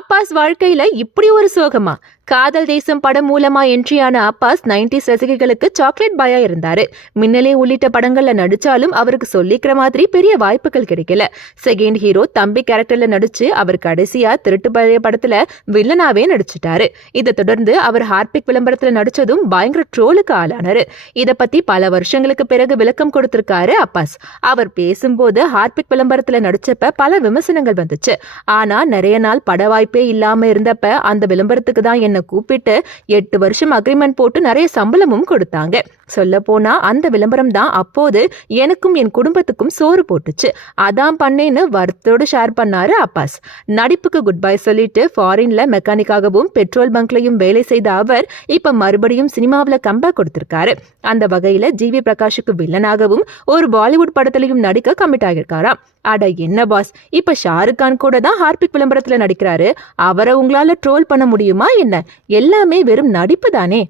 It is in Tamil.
அப்பாஸ் வாழ்க்கையில இப்படி ஒரு சோகமா? காதல் தேசம் படம் மூலமா என்ட்ரியான அப்பாஸ் 90s ரசிகைகளுக்கு சாக்லேட் பாயா இருந்தாரு. மின்னலே உள்ளிட்ட படங்கள்ல நடிச்சாலும் அவருக்கு சொல்லிக்கிற மாதிரி பெரிய வாய்ப்புகள் கிடைக்கல. செகண்ட் ஹீரோ தம்பி கேரக்டர்ல நடிச்சு அவர் கடைசியா திருட்டு பழைய படத்துல வில்லனாவே நடிச்சிட்டாரு. இதை தொடர்ந்து அவர் ஹார்பிக் விளம்பரத்துல நடிச்சதும் பயங்கர ட்ரோலுக்கு ஆளானாரு. இத பத்தி பல வருஷங்களுக்கு பிறகு விளக்கம் கொடுத்திருக்காரு அப்பாஸ். அவர் பேசும்போது ஹார்பிக் விளம்பரத்துல நடிச்சப்ப பல விமர்சனங்கள் வந்துச்சு. ஆனா நிறைய நாள் பட வாய்ப்பே இல்லாம இருந்தப்ப அந்த விளம்பரத்துக்கு தான் என்ன கூப்பிட்டு 8 வருஷம் அக்ரிமெண்ட் போட்டு நிறைய சம்பளமும் கொடுத்தாங்க. சொல்ல போனா அந்த விளம்பரம் தான் அப்போது எனக்கும் என் குடும்பத்துக்கும் சோறு போட்டுச்சு. அதான் பண்ணேன்னு வருத்தோடு ஷேர் பண்ணாரு அப்பாஸ். நடிப்புக்கு குட் பை சொல்லிட்டு ஃபாரின்ல மெக்கானிக்காகவும் பெட்ரோல் பங்க்லயும் வேலை செய்த அவர் இப்ப மறுபடியும் சினிமாவில கம்பேக் கொடுத்திருக்காரு. அந்த வகையில ஜிவி பிரகாஷுக்கு வில்லனாகவும் ஒரு பாலிவுட் படத்திலையும் நடிக்க கமிட் ஆகியிருக்காராம். அட என்ன பாஸ், இப்ப ஷாருக் கான் கூட தான் ஹார்பிக் விளம்பரத்துல நடிக்கிறாரு. அவரை உங்களால ட்ரோல் பண்ண முடியுமா என்ன? எல்லாமே வெறும் நடிப்பு தானே.